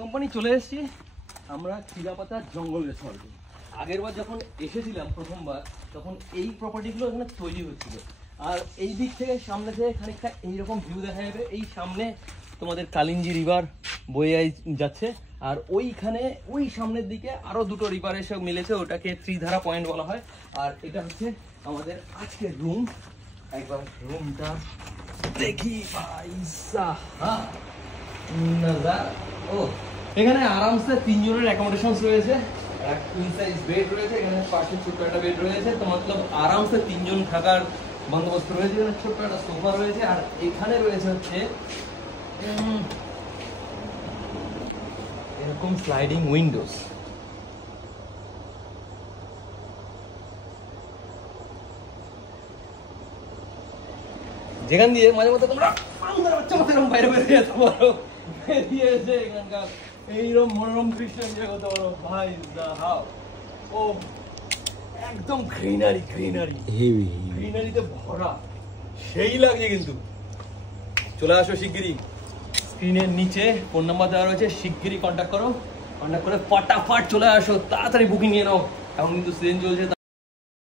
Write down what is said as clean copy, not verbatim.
Company চলে এসেছি আমরা খিরাপাতার জঙ্গল রিসর্টে। আগের বার যখন এসেছিলাম প্রথমবার, তখন এই প্রপার্টিগুলো এখানে তৈরি হচ্ছিল। আর এই দিক থেকে সামনে থেকে খানিকটা এইরকম ভিউ দেখা যাবে। এই সামনে তোমাদের কালিঞ্জি রিভার বয়ে যাচ্ছে, আর ওইখানে ওই সামনের দিকে আরো দুটো রিভার এসে মিলেছে, ওটাকে ত্রিধারা পয়েন্ট বলা হয়। আর এটা হচ্ছে আমাদের আজকের রুম। একবার রুমটা দেখি ভাইসা। ও এখানে আরামসে 3 জনের অ্যাকোমোডেশন রয়েছে, একটা কুইন সাইজ বেড রয়েছে, এখানে পাশে ছোট্ট একটা বেড রয়েছে, তো মতলব আরামসে 3 জন থাকার বন্দোবস্ত রয়েছে। এখানে ছোট্ট একটা সোফা রয়েছে, আর এখানে রয়েছে হচ্ছে এরকম স্লাইডিং উইন্ডোজ। যেখান দিয়ে মাঝে মধ্যে তোমরা বাচ্চা মতো এরকম বাইরে বেরিয়ে যেতে পারো, বেরিয়ে এসে এখানকার এইরকম মনোরম দৃশ্য এনজয় করতে পারো। ভাই ও একদম গ্রিনারিতে ভরা, সেই লাগছে। কিন্তু চলে আসো শিগগিরই, স্ক্রিনের নিচে ফোন নাম্বার দেওয়া রয়েছে, শিগগিরই কন্ট্যাক্ট করো, কন্ট্যাক্ট করে ফটাফট চলে আসো, তাড়াতাড়ি বুকিং নিয়ে নাও। এখন কিন্তু সিজন চলছে।